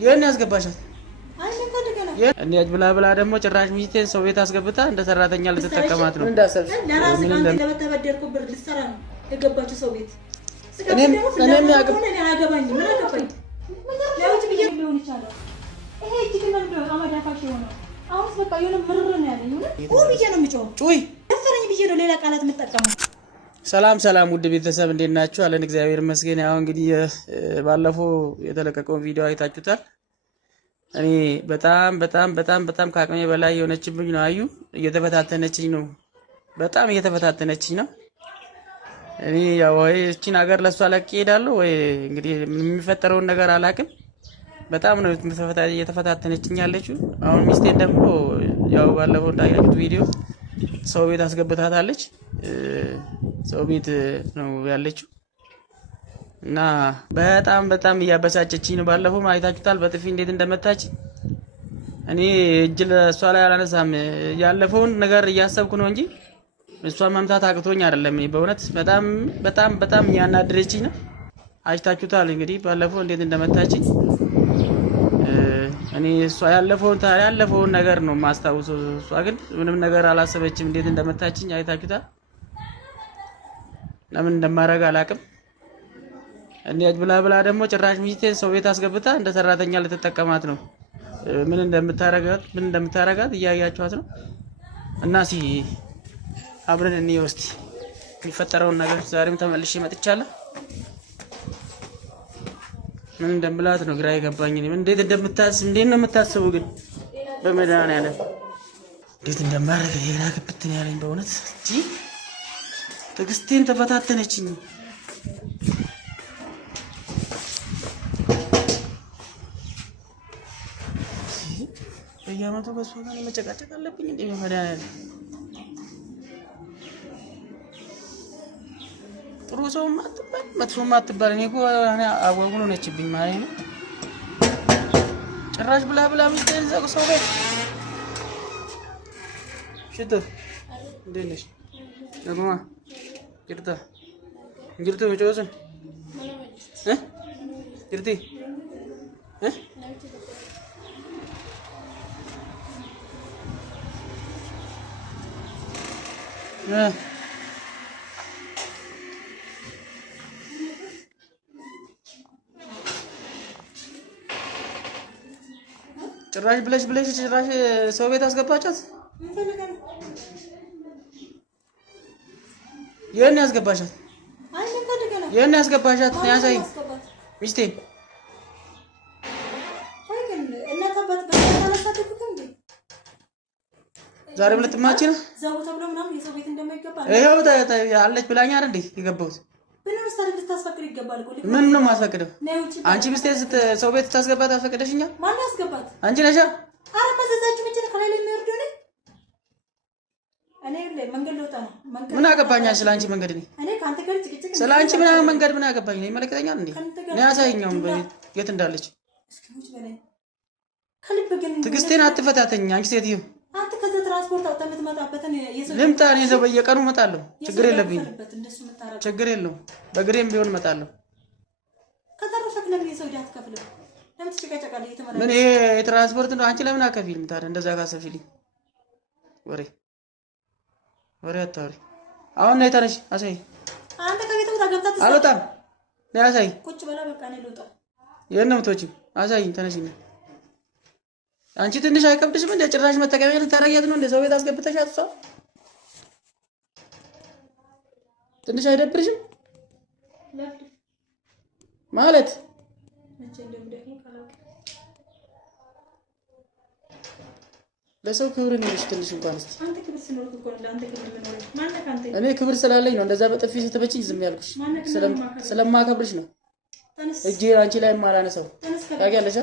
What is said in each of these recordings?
የኔ ያስገባሻት እንዴት ብላ ደግሞ ጭራሽ ሚስቴን ሰው ቤት አስገብታ እንደ ሰራተኛ ልትጠቀማት ነው። እንዳሰብሽ ምን እንደተበደርኩ ብር ልትሰራ ነው የገባችው ሰው ቤት። እኔም አያገባኝ ምን አገባኝ? ለውጭ ብዬ ሊሆን ይችላል። ይሄ እጅግ ነው አማዳፋሽ ሆነ። አሁንስ በቃ የሆነ ምርር ነው ያለኝ። ብዬ ነው የምጮህ ጩይ ደፈረኝ ብዬ ነው ሌላ ቃላት የምጠቀመው። ሰላም ውድ ቤተሰብ እንዴት ናችሁ? አለን እግዚአብሔር ይመስገን። ያው እንግዲህ ባለፈው የተለቀቀውን ቪዲዮ አይታችሁታል። እኔ በጣም ከአቅሜ በላይ የሆነችብኝ ነው። አዩ እየተፈታተነችኝ ነው፣ በጣም እየተፈታተነችኝ ነው። እኔ ያው እቺን ሀገር ለሷ ለቅ እሄዳለሁ ወይ እንግዲህ የሚፈጠረውን ነገር አላቅም። በጣም ነው እየተፈታተነችኝ ያለችው። አሁን ሚስቴን ደግሞ ያው ባለፈው እንዳያችሁት ቪዲዮ ሰው ቤት አስገብታታለች። ሰው ቤት ነው ያለችው እና በጣም እያበሳጨችኝ ነው። ባለፈው አይታችሁታል በጥፊ እንዴት እንደመታች። እኔ እጅ ለሷ ላይ አላነሳም። ያለፈውን ነገር እያሰብኩ ነው እንጂ እሷን መምታት አቅቶኝ አይደለም። በእውነት በጣም እያናደረችኝ ነው። አይታችሁታል እንግዲህ ባለፈው እንዴት እንደመታችኝ። እኔ እሷ ያለፈውን ነገር ነው ማስታውሰው። እሷ ግን ምንም ነገር አላሰበችም። እንዴት እንደመታችኝ አይታችሁታል። ለምን እንደማረጋ አላቅም። እንዴት ብላ ደግሞ ጭራሽ ሚስቴን ሰው ቤት አስገብታ እንደ ሰራተኛ ልትጠቀማት ነው። ምን እንደምታረጋት እያያችኋት ነው። እና አብረን እንየው እስቲ የሚፈጠረውን ነገር። ዛሬም ተመልሼ መጥቻለሁ። ምን እንደምላት ነው ግራ የገባኝ። እንዴት ነው የምታስቡ ግን በመድኃኒዓለም እንዴት እንደማረግ ግራ ገብቶኝ ያለኝ በእውነት ትዕግስቴን ተፈታተነችኝ። በየዓመቱ ከእሷ ጋር መጨቃጨቅ አለብኝ እንዴ? በመድኃኒዓለም ጥሩ ሰው ማትባል መጥፎ ማትባል። እኔ እኮ አወጉ ነችብኝ ማለት ነው። ጭራሽ ብላ ሚስቴን ሰው ቤት ሽቶ እንዴት ነሽ? ደግሞ እንግዲህ መጨወስን እንግዲህ ጭራሽ ብለሽ ጭራሽ ሰው ቤት አስገባቻት። የኔ ያስገባሻት የኔ ያስገባሻት ያሳይ ሚስቴ ዛሬ ልትማች ነው ዘው ተብሎ ምናምን የሰው ቤት እንደማይገባ ይሄው አለች ብላኝ አይደል እንዴ የገባሁት? ምን ነው ማስፈቅደው? አንቺ ሚስቴ ሰው ቤት ታስገባት አስፈቅደሽኛል? ማን ያስገባት? አንቺ ነሽ። አረ መዘዛችሁ ምን ከላይ ላይ የሚወርደው ነው። እኔ መንገድ ልወጣ ነው። ምን አገባኝ ስለ አንቺ መንገድ ነኝ። እኔ ካንተ ጋር ጭቅጭቅ ስለ አንቺ ምን መንገድ ምን አገባኝ? ነው ይመለከተኛል እንዴ? እኔ አሳይኛው የት እንዳለች። እስኪ በላይ ከልብ ግን ትዕግስቴን አትፈታተኝ አንቺ ሴትዮ። አንተ ከዛ ትራንስፖርት አውጥተህ የምትመጣበትን ልምጣ። እኔ ዘው በየቀኑ እመጣለሁ። ችግር የለብኝም። ችግር የለውም። በግሬም ቢሆን እመጣለሁ። ከተረፈክ ለምን የሰው ዳት ከፍለ ለምን ትጨቃጨቃለህ? እየተመላለስክ ምን ይሄ የትራንስፖርት ነው? አንቺ ለምን አከፊልም ታዲያ? እንደዛ ካሰፊልኝ ወሬ አታውሪ። አሁን ነይ ተነሽ፣ አሳይ። አንተ ከቤት ወጣ ገብታ አልወጣም። ነይ አሳይ። ቁጭ በላ በቃ እኔ ልውጣ። የለም ቶችም አሳይኝ። ተነሽ። አንቺ ትንሽ አይከብድሽም እንደ ጭራሽ መጠቀሚያ ልታረጊያት ነው እንደ ሰው ቤት አስገብተሻት? እሷ ትንሽ አይደብርሽም ማለት? ለሰው ክብር ነሽ ትንሽ እንኳን እስቲ። አንተ ክብር ስለሆንክ እኮ ለአንተ ክብር ለኖር ማን ካንተ? እኔ ክብር ስላለኝ ነው እንደዛ በጥፊ ስትበጭኝ ዝም ያልኩሽ። ስለማከብርሽ ነው። እጄ አንቺ ላይ ማላነሳው ታውቂያለሽ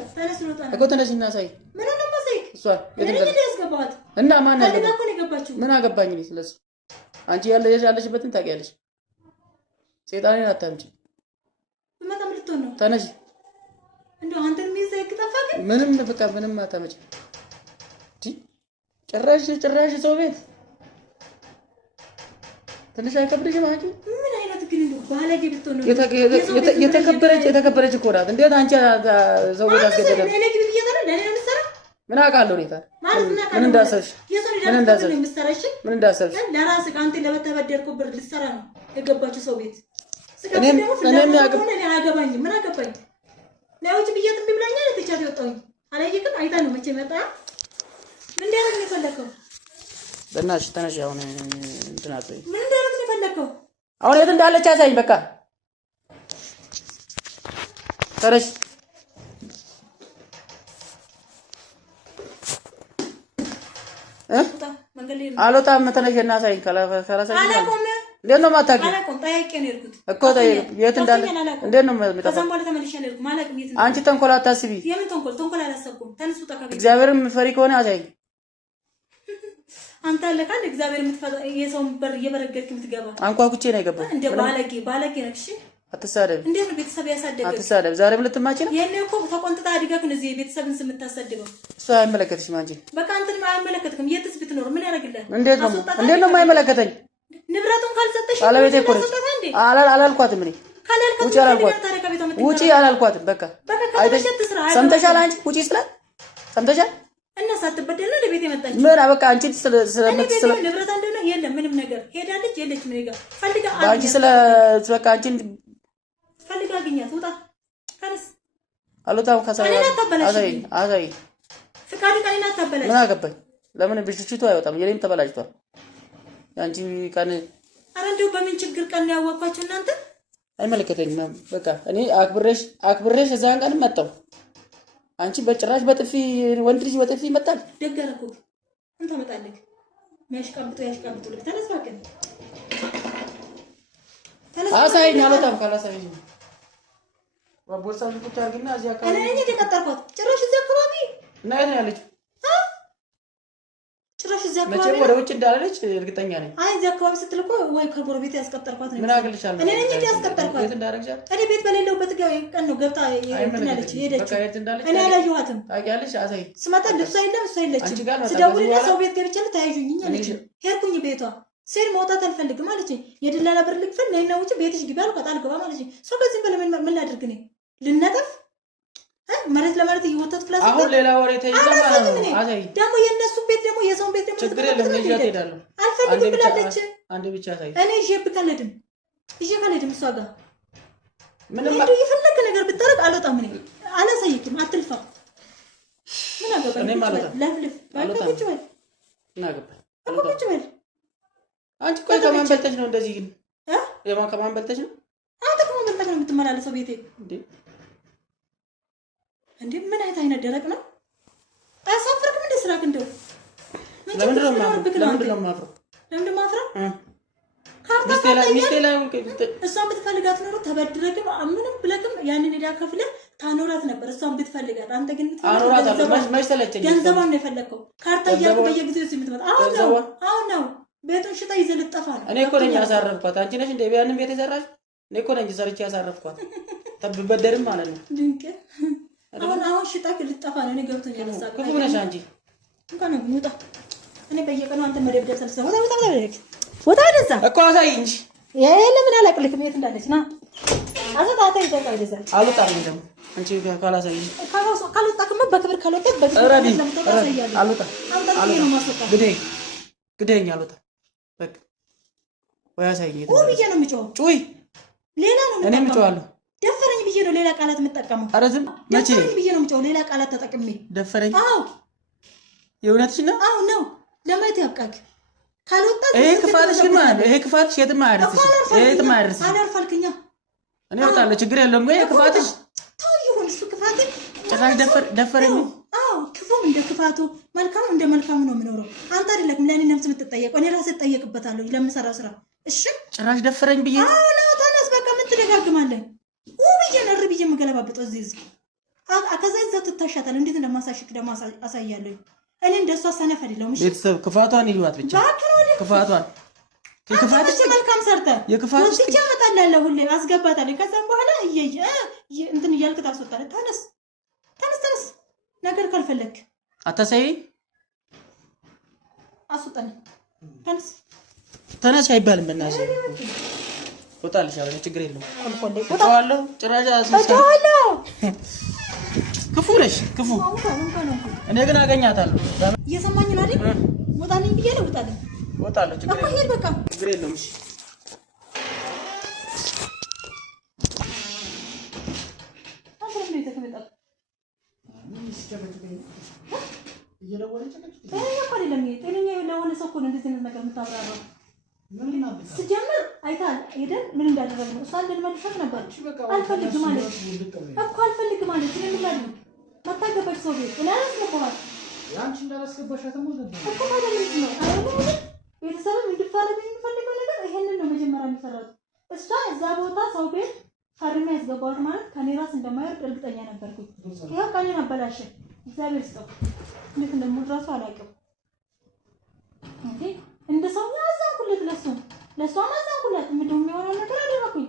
እኮ። ተነሽና ሳይ እሷ እና ማን ያገባኝ? ምን አገባኝ እኔ ስለሱ። አንቺ ያለሽበትን ታውቂያለሽ። ሰይጣኔን አታምጪ። ተነሽ። እንደው አንተን የሚዘግ ጠፋ ግን ምንም አታመጪ። ጭራሽ ሰው ቤት ትንሽ አይከብድሽም? አንቺ ምን አይነት ግን እንደው ባለጌ ብትሆን የተከበረች እኮ ናት። እንዴት አንቺ ሰው ቤት አስገደደ? ምን አውቃለሁ እኔ ታዲያ ምን እንዳሰብሽ ለራስህ አንተ ለበተበደርኩ ብር ልትሰራ ነው የገባችው ሰው ቤት። እኔም አያገባኝም። ምን አገባኝ? ለውጭ ብዬት እምቢ ብላኛል። ተቻት ይወጣኝ አላየክም? አይታ ነው መቼ መጣ? ምን እንዳደረግ ነው የፈለከው? በእናትሽ ተነሽ። አሁን እንትን አትበይ። ምን እንዳደረግ ነው የፈለከው? አሁን የት እንዳለች አሳይኝ። በቃ ተነሽ። አልወጣም። ተነሽ እና አሳይኝ። ካላሳይኝ እንዴት ነው የማታውቂው? እኮ የት እንዳለ እንዴት ነው የምጠፋው? አንቺ ተንኮል አታስቢ። እግዚአብሔርን የምትፈሪ ከሆነ አሳይኝ። አንተ አለካ እግዚአብሔር የሰውን በር እየበረገድክ የምትገባ አንኳኩቼ ነው የገባው። እንደ ባለጌ ነህ። እሺ አትሳደብ። እንዴት ነው ቤተሰብ ያሳደገው? አትሳደብ። ዛሬም ልትማጪ ነው? የኔ እኮ ተቆንጥጣ አድጋክ ነው እዚህ ቤተሰብን ስም የምታሰድበው። እሱ አይመለከትሽም። አንቺ በቃ አንተን አይመለከትም። የትስ ብትኖር ምን ያደርግልህ? እንዴት ነው የማይመለከተኝ? ንብረቱን ካልሰጠሽ ባለቤቴ እኮ ነች። አላልኳትም እኔ ውጪ አላልኳትም። ውጪ አላልኳትም። በቃ አይተሽ ሰምተሻል? አንቺ ውጪ ስላት ሰምተሻል? እና ሳትበደል ነው ለቤት የመጣች። ምን በቃ አንቺ ስለምትስለ ንብረት እንደሆነ የለም ምንም ነገር ሄዳለች የለች ምን ይጋ ፈልጋ አንቺ በቃ አንቺ ፈልጋ አግኛት። ውጣ ከነስ አልወጣም። አሳይ ፍቃድ ቀሊና ታበላሽ። ምን አገባኝ? ለምን ብሽሽቱ አይወጣም? የኔም ተበላሽቷል። አንቺ ቀን ኧረ እንደው በምን ችግር ቀን ያወቅኳችሁ እናንተ? አይመለከተኝም። በቃ እኔ አክብሬሽ እዛን ቀን መጣሁ። አንቺ በጭራሽ በጥፊ ወንድ ልጅ በጥፊ ይመጣል? ደገረኩ እንት መጣልክ ያሽቃብጡ ልክ ተነስ ባከን ተነስ። አሳይኝ። አልወጣም። ካላሳይኝ ወቦርሳው ቁጭ አድርጊና እዚህ አካባቢ እኔ ነኝ የተቀጠርኳት። ጭራሽ እዚህ አካባቢ እና የት ነው ያለችው? ጭራሽ እዚህ አካባቢ መቼም ወደ ውጭ እንዳለች እርግጠኛ ነኝ። አይ እዚህ አካባቢ ስትል እኮ ወይ ከጎረቤት ያስቀጠርኳት ነው። ምን አገልሻለሁ? እኔ ነኝ ያስቀጠርኳት። የት እንዳረግሻት? እኔ ቤት በሌለውበት ቀን ነው ገብታ የትናለች ሄደች። እኔ አላየኋትም። ታውቂያለሽ? አሳይ። ስመጣ ልብሷ የለም እሷ የለችም። ስደውልላት ሰው ቤት ገብቼ ታያዩኝ አለች። ሄድኩኝ ቤቷ ሴት መውጣት አልፈልግም አለችኝ። የድላላ ብር ልክፈል ነይና ውጪ ቤትሽ ግቢ አልኳት። አልገባም አለችኝ። ሰው ከዚህ በላይ ምን ላድርግ ነኝ? ልነጠፍ መሬት ለመሬት እየወጣት ክላስ አሁን ሌላ ወሬ ተይዛ ማለት ነው። አሳይ ደግሞ የነሱ ቤት ደግሞ የሰውን ቤት ደግሞ ችግር የለም። እኔ እሄዳለሁ። አልፈልግም ብላለች። አንዴ ብቻ አሳይ። እኔ ካልሄድም እሷ ጋር ምንም የፈለክ ነገር ብታረግ አልወጣም። እኔ አላሳይክም። አትልፋ። ምን አገባኝ? እኔ ማለት ነው ለፍልፍ ባልኩጭ በል እና አገባኝ አልኩጭ በል። አንቺ ቆይ ከማን በልተሽ ነው እንደዚህ? ግን ከማን በልተሽ ነው? አንተ ከማን በልተሽ ነው የምትመላለሰው ቤቴ? እንዴ ምን አይነት ደረቅ ነው? አያሳፍርክም? እንደ ስራክ እንደው ለምንድን ነው የማፍረው? እሷን ብትፈልጋት ኖሮ ተበድረግም ምንም ብለክም ያንን ሄዳ ከፍለህ ታኖራት ነበር። እሷን ብትፈልጋት አንተ ግን ገንዘቧን ነው የፈለግከው። ካርታ እያልኩ በየጊዜው የምትመጣ አሁን ነው ቤቱን ሽጣ ይዘህ ልጠፋ ነው። እኔ እኮ ነኝ ያሳረፍኳት። አንቺ ነሽ እንደ ያንን ቤት የሰራሽ? እኔ እኮ ነኝ ሰርቼ ያሳረፍኳት። ተብበደርም ማለት ነው። ድንቅ አሁን ሽጣ ልጠፋ ነው። እኔ ገብቶኛል። ክፉ ነሽ አንቺ። እንኳን ነው ውጣ። እኔ በየቀኑ አንተ መደብደብ ሰልሰ ወጣ ወደዛ እኮ አሳይ እንጂ ለምን አላቅልክም? የት እንዳለች ና አዘጣታ ይዘቃ ይዘዛ አልወጣም። ደግሞ አንቺ ካላሳይ ካልወጣክማ በክብር ካልወጣክ በክብር አልወጣም። ግደኝ አልወጣም። በቃ ወይ አሳይኝ። ብዬ ነው የምጮኸው። ጩይ ሌላ ነው እኔ የምጮኻለሁ። ደፈረኝ ብዬ ነው ሌላ ቃላት የምጠቀመው። ኧረ ዝም መቼ ደፈረኝ ብዬ ነው የምጮኸው ሌላ ቃላት ተጠቅሜ። ደፈረኝ? አዎ የእውነትሽ ነው? አዎ ነው። ለማየት ያብቃክ። ካልወጣ ይሄ ክፋትሽ ግን ማለት ነው። ይሄ ክፋትሽ የትም አያደርስሽ። የትም አያደርስሽ። አላርፋልክኛ እኔ እወጣለሁ። ችግር የለውም። ይሄ ክፋትሽ ተው ይሁን። እሱ ክፋት ጭራሽ ደፈረኝ። አዎ ክፉም እንደ ክፋቱ መልካሙ እንደ መልካሙ ነው የምኖረው። አንተ አይደለም ለእኔ ነፍስ የምትጠየቀው። እኔ ራሴ እጠየቅበታለሁ ለምሰራው ስራ። እሺ ጭራሽ ደፈረኝ ብዬ አዎ ነው። ተነስ በቃ ምን ትደጋግማለህ? ብዬ ነር ብዬ የምገለባብጠው እዚህ ከዛ እዛው ትታሻታለህ። እንዴት እንደማሳሽክ ደግሞ አሳያለሁ። እኔ እንደሷ ሰነፍ አይደለሁም። እሺ ቤተሰብ ክፋቷን ይሏት ብቻ ክፋቷን የክፋትሽ መልካም ሰርተ የክፋትሽ ብቻ መጣላለሁ። ሁሌ አስገባታለሁ። ከዛም በኋላ እንትን እያልክ ታስወጣለህ። ተነስ ነገር ካልፈለክ አታሳይ። አስወጣኝ። ተነስ አይባልም። በእናትሽ ወጣልሽ አሁን ችግር የለውም ወጣዋለሁ ጭራሽ ክፉ ነሽ ክፉ እኔ ግን አገኛታለሁ እየሰማኝ ነው አይደል ወጣልኝ ብዬሽ ነው ወጣለሁ ችግር የለውም እሺ ስጀምር አይታል ሄደን ምን እንዳደረግነው እሷ እንደልመልሰት ነበር አልፈልግም ማለት እኮ አልፈልግም ማለት ምን ይላል ማታገባሽ ሰው ቤት እና አስገባሽ ያንቺ እንዳላስገባሻት ነው እኮ ማለት ነው አይደል ቤተሰብ እንድፋረድ የሚፈልገው ነገር ይሄንን ነው መጀመሪያ የሚፈራው እሷ እዛ ቦታ ሰው ቤት ፈርሜ ያስገባዋት ማለት ከኔ ራስ እንደማይወርድ እርግጠኛ ነበርኩኝ ይሄው ቀኔን አበላሸ እግዚአብሔር ይስጠው እንዴት እንደምድራሱ አላውቅም እንዴ እንደ ሰው ያዛንኩለት ለሷ ማዛንኩለት ምንድነው የሚሆነው ነገር አደረኩኝ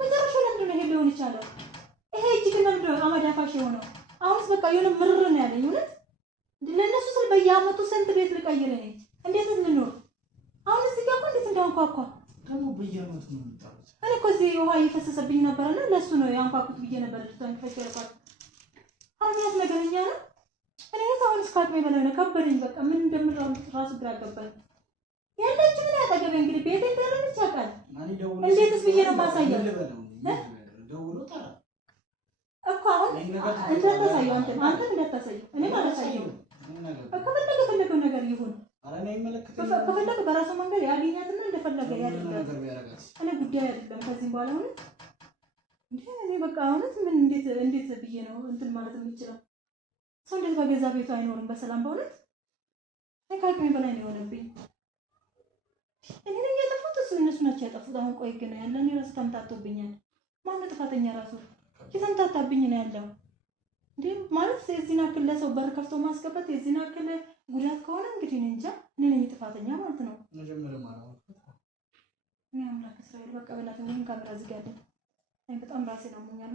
መጨረሻው ለምንድን ነው ይሄ ሊሆን ይችላል ይሄ እጅግ ለምንድን ነው አመዳፋሽ የሆነው አሁንስ በቃ የሆነ ምርር ነው ያለኝ እውነት ለነሱ ስል በየአመቱ ስንት ቤት ልቀይር ነኝ እንዴት እንኖር አሁን እዚህ ጋር እንዴት እንዳንኳኳ ደግሞ በየአመቱ ነው የምጣሉት እኔ እኮ እዚህ ውሃ እየፈሰሰብኝ ነበርና ለሱ ነው ያንኳኩት ብዬ ነበር ተንፈሽከረፋት አሁን ያስ ነገርኛ ነው እኔ ታውን ስካት በላይ ነው ከበደኝ በቃ ምን እንደምለው ራሱ ግራ ገባኝ ያለች ምን ያጠገበ እንግዲህ ቤት እንደረች ያቃል እንዴትስ ብዬ ነው ማሳየው ደውሎ ታራ እኮ አሁን እንደተሳየው አንተ እንደተሳየው እኔ ማለት ሳየው እኮ ፈለገው ነገር ይሁን አረኔ ይመለከተ ከፈለገ በራሱ መንገድ ያገኛትና እንደፈለገ ያደርጋል እኔ ጉዳይ አይደለም ከዚህ በኋላ ሆነ እኔ በቃ አሁንስ ምን እንዴት ብዬ ነው እንትን ማለት የምችለው ሰው እንዴት በገዛ ቤቱ አይኖርም በሰላም በእውነት ከአቅሜ በላይ ነው የሆነብኝ እኔ ነኝ ያጠፋሁት እነሱ ናቸው ያጠፉት አሁን ቆይ ግን ያለን ራስ ተምታቶብኛል ማን ጥፋተኛ ራሱ የተምታታብኝ ነው ያለው እንዴ ማለት የዚህን አክል ለሰው በር ከፍቶ ማስቀበት የዚህን አክል ጉዳት ከሆነ እንግዲህ እኔ እንጃ እኔ ነኝ ጥፋተኛ ማለት ነው መጀመሪያ ማለት እኔ አምላክ እስራኤል በቃ በእናትህ ምን ካሜራ ዝጋለኝ በጣም ራሴን አሞኛል